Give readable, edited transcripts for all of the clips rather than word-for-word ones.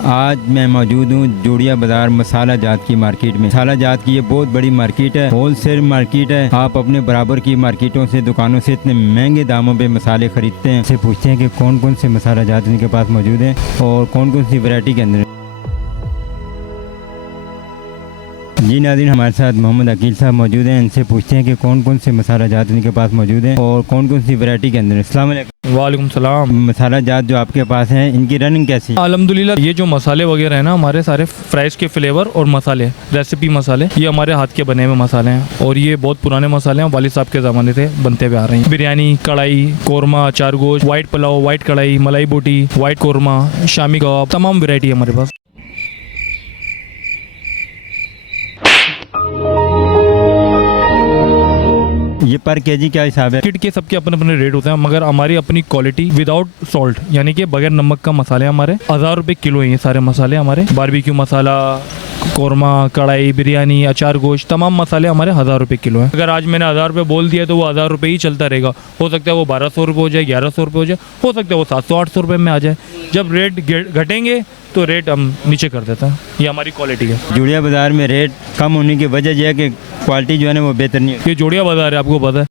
आज मैं मौजूद हूँ जोड़िया बाजार मसाला जात की मार्केट में। मसाला जात की ये बहुत बड़ी मार्केट है, होलसेल मार्केट है। आप अपने बराबर की मार्केटों से, दुकानों से इतने महंगे दामों पे मसाले खरीदते हैं। से पूछते हैं कि कौन कौन से मसाला जात इनके पास मौजूद हैं और कौन कौन सी वैरायटी के अंदर। जी नाज़रीन, हमारे साथ मोहम्मद अकील साहब मौजूद हैं। इनसे पूछते हैं कि कौन कौन से मसाला जात इनके पास मौजूद हैं और कौन कौन सी वैरायटी के अंदर। अस्सलाम वालेकुम। वालेकुम सलाम। मसाला जात जो आपके पास हैं, इनकी रनिंग कैसी है? अल्हम्दुलिल्लाह, ये जो मसाले वगैरह हैं ना, हमारे सारे फ्राइज के फ्लेवर और मसाले, रेसिपी मसाले, ये हमारे हाथ के बने हुए मसाले हैं और ये बहुत पुराने मसाले हैं। वालिद साहब के ज़माने से बनते हुए आ रहे हैं। बिरयानी, कढ़ाई, कोरमा, अचार गोश्त, वाइट पुलाव, वाइट कढ़ाई, मलाई बोटी, वाइट कोरमा, शामी कबाब, तमाम वैरायटी है हमारे पास। ये पर केजी क्या हिसाब है? किट के सबके अपने अपने रेट होते हैं, मगर हमारी अपनी क्वालिटी विदाउट सॉल्ट यानी कि बगैर नमक का मसाले हमारे 1000 रुपये किलो हैं। ये सारे मसाले हमारे, बारबेक्यू मसाला, कोरमा, कढ़ाई, बिरयानी, अचार गोश्त, तमाम मसाले हमारे 1000 रुपये किलो हैं। अगर आज मैंने 1000 रुपये बोल दिया तो वो 1000 रुपये ही चलता रहेगा। हो सकता है वो 1200 रुपये हो जाए, 1100 रुपये हो जाए, हो सकता है वो 700-800 रुपये में आ जाए। जब रेट घटेंगे तो रेट हम नीचे कर देते हैं। ये हमारी क्वालिटी है। जोड़िया बाजार में रेट कम होने की वजह यह है कि क्वालिटी जो है ना वो बेहतर नहीं है। ये जोड़िया बाजार है, आपको पता है।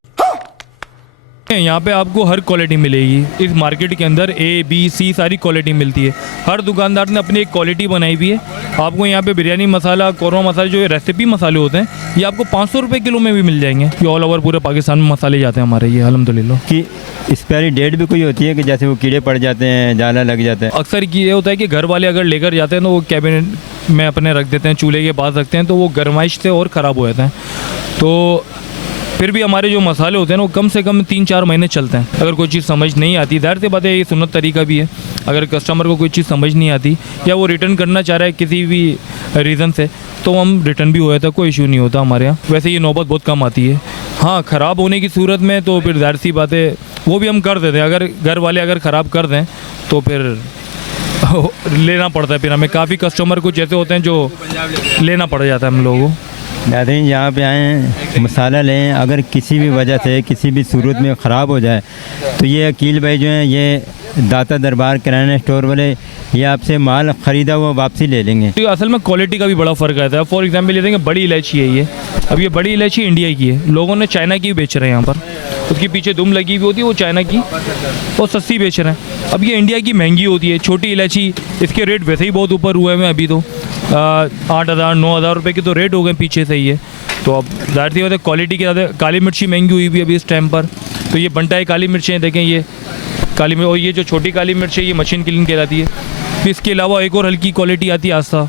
यहाँ पे आपको हर क्वालिटी मिलेगी। इस मार्केट के अंदर A, B, C सारी क्वालिटी मिलती है। हर दुकानदार ने अपनी एक क्वालिटी बनाई हुई है। आपको यहाँ पे बिरयानी मसाला, कोरमा मसाला, जो रेसिपी मसाले होते हैं, ये आपको 500 रुपये किलो में भी मिल जाएंगे। ये ऑल ओवर पूरे पाकिस्तान में मसाले जाते हैं हमारे ये, अल्हम्दुलिल्लाह। कि एक्सपायरी डेट भी कोई होती है कि जैसे वो कीड़े पड़ जाते हैं, जाला लग जाता है? अक्सर ये होता है कि घर वाले अगर लेकर जाते हैं तो वो कैबिनेट में अपने रख देते हैं, चूल्हे के पास रखते हैं, तो वो गर्माइश से और ख़राब हो जाते हैं। तो फिर भी हमारे जो मसाले होते हैं ना, वो कम से कम 3-4 महीने चलते हैं। अगर कोई चीज़ समझ नहीं आती, ज़ाहिर सी बात है, ये सुन्नत तरीका भी है। अगर कस्टमर को कोई चीज़ समझ नहीं आती या वो रिटर्न करना चाह रहा है किसी भी रीज़न से, तो हम रिटर्न भी हो जाता है, कोई इशू नहीं होता हमारे यहाँ। वैसे ये नौबत बहुत कम आती है। हाँ, ख़राब होने की सूरत में तो फिर ज़ाहिर सी बात है वो भी हम कर देते हैं। अगर घर वाले अगर ख़राब कर दें तो फिर लेना पड़ता है। फिर हमें काफ़ी कस्टमर कुछ ऐसे होते हैं जो लेना पड़ जाता है हम लोगों को। नाज़रीन, यहाँ पे आए हैं, मसाला लें, अगर किसी भी वजह से किसी भी सूरत में ख़राब हो जाए तो ये अकील भाई जो हैं, ये दाता दरबार किराना स्टोर वाले, ये आपसे माल ख़रीदा हुआ वापसी ले लेंगे। तो असल में क्वालिटी का भी बड़ा फ़र्क आता है। फॉर एग्जांपल ये देखेंगे, बड़ी इलायची है ये। अब ये बड़ी इलायची इंडिया की है, लोगों ने चाइना की बेच रहे हैं यहाँ पर। उसके पीछे दुम लगी हुई होती है, वो चाइना की और सस्ती बेच रहे हैं। अब ये इंडिया की महंगी होती है। छोटी इलायची, इसके रेट वैसे ही बहुत ऊपर हुए हैं। अभी तो 8,000-9,000 रुपये की तो रेट हो गए पीछे से ही है। तो अब ज़ाहिर सी बात है क्वालिटी की ज़्यादा। काली मिर्ची महंगी हुई भी अभी इस टाइम पर, तो ये बनटा है काली मिर्चें देखें, ये काली मिर्च। और ये जो छोटी काली मिर्च है, ये मशीन क्लीन कहलाती है। फिर इसके अलावा एक और हल्की क्वालिटी आती है आस्था,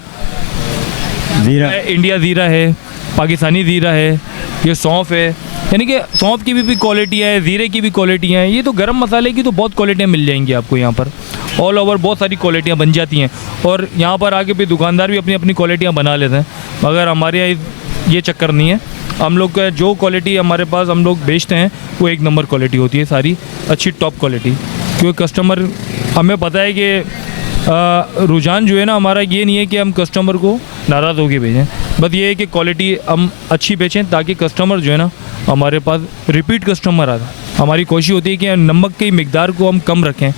ज़ीरा, इंडिया ज़ीरा है, पाकिस्तानी ज़ीरा है, ये सौंफ है। यानी कि सौंफ की भी क्वालिटी है, ज़ीरे की भी क्वालिटी हैं। ये तो गरम मसाले की तो बहुत क्वालिटियाँ मिल जाएंगी आपको यहाँ पर। ऑल ओवर बहुत सारी क्वालिटियाँ बन जाती हैं और यहाँ पर आके भी दुकानदार भी अपनी अपनी क्वालिटियाँ बना लेते हैं। मगर हमारे यहाँ ये चक्कर नहीं है। हम लोग का जो क्वालिटी हमारे पास हम लोग बेचते हैं वो एक नंबर क्वालिटी होती है, सारी अच्छी टॉप क्वालिटी। क्योंकि कस्टमर, हमें पता है कि रुझान जो है ना हमारा, ये नहीं है कि हम कस्टमर को नाराज़ होकर भेजें, बस ये है कि क्वालिटी हम अच्छी बेचें ताकि कस्टमर जो है ना हमारे पास रिपीट कस्टमर आता है। हमारी कोशिश होती है कि नमक की मिकदार को हम कम रखें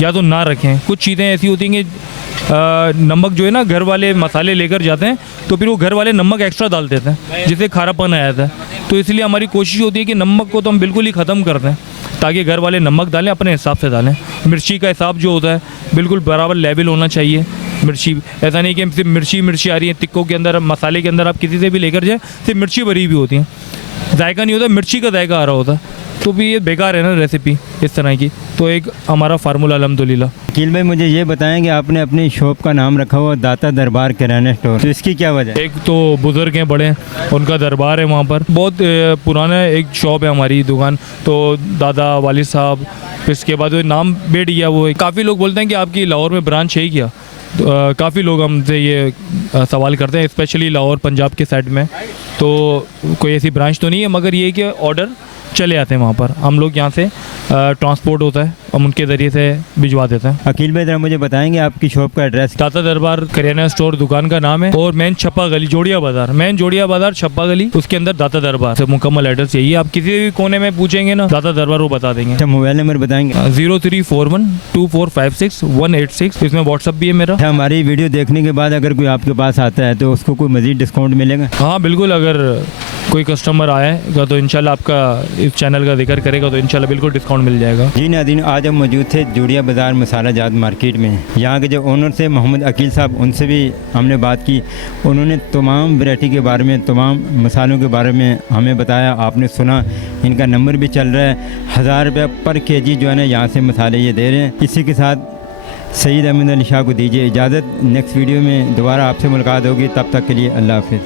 या तो ना रखें। कुछ चीज़ें ऐसी होती हैं कि नमक जो है ना, घर वाले मसाले लेकर जाते हैं तो फिर वो घर वाले नमक एक्स्ट्रा डाल देते हैं जिससे खारापन आ जाता है। तो इसलिए हमारी कोशिश होती है कि नमक को तो हम बिल्कुल ही ख़त्म कर दें ताकि घर वाले नमक डालें, अपने हिसाब से डालें। मिर्ची का हिसाब जो होता है बिल्कुल बराबर लेवल होना चाहिए। मिर्ची ऐसा नहीं कि सिर्फ मिर्ची आ रही है टिक्कों के अंदर, मसाले के अंदर आप किसी से भी लेकर जाए सिर्फ मिर्ची भरी भी होती है, जायका नहीं होता, मिर्ची का जायका आ रहा होता है। तो भी ये बेकार है ना रेसिपी इस तरह की। तो एक हमारा फार्मूला अल्हम्दुलिल्लाह। अकील भाई, मुझे ये बताएं कि आपने अपनी शॉप का नाम रखा हुआ दाता दरबार किराना स्टोर, तो इसकी क्या वजह है? एक तो बुज़ुर्ग हैं बड़े, उनका दरबार है वहाँ पर। बहुत पुराना एक शॉप है हमारी दुकान, तो दादा वालिद साहब, इसके बाद वो नाम बैठ गया वो। काफ़ी लोग बोलते हैं कि आपकी लाहौर में ब्रांच है क्या? काफ़ी लोग हमसे ये सवाल करते हैं, स्पेशली लाहौर पंजाब के साइड में। तो कोई ऐसी ब्रांच तो नहीं है, मगर ये कि ऑर्डर चले आते हैं वहाँ पर। हम लोग यहाँ से ट्रांसपोर्ट होता है हम उनके ज़रिए से भिजवा देते हैं। अकील भाई, जरा मुझे बताएंगे आपकी शॉप का एड्रेस? दाता दरबार करियाना स्टोर दुकान का नाम है, और मेन छप्पा गली जोड़िया बाजार, मेन जोड़िया बाजार छप्पा गली, उसके अंदर दाता दरबार से मुकम्मल एड्रेस यही है। आप किसी भी कोने में पूछेंगे ना दाता दरबार वो बता देंगे। अच्छा, मोबाइल नंबर बताएंगे? 03412456 इसमें व्हाट्सअप भी है मेरा। अच्छा, हमारी वीडियो देखने के बाद अगर कोई आपके पास आता है तो उसको कोई मजीद डिस्काउंट मिलेगा? हाँ बिल्कुल, अगर कोई कस्टमर आएगा तो इंशाल्लाह आपका इस चैनल का जिक्र करेगा तो इंशाल्लाह बिल्कुल डिस्काउंट मिल जाएगा। जी नाज़रीन, आज हम मौजूद थे जोड़िया बाज़ार मसाला जात मार्केट में। यहाँ के जो ओनर थे मोहम्मद अकील साहब, उनसे भी हमने बात की। उन्होंने तमाम वैरायटी के बारे में, तमाम मसालों के बारे में हमें बताया। आपने सुना, इनका नंबर भी चल रहा है। 1000 रुपये पर केजी जो है ना यहाँ से मसाले ये दे रहे हैं। इसी के साथ सईद अहमद अली शाह को दीजिए इजाज़त। नेक्स्ट वीडियो में दोबारा आपसे मुलाकात होगी, तब तक के लिए अल्लाह हाफ़िज़।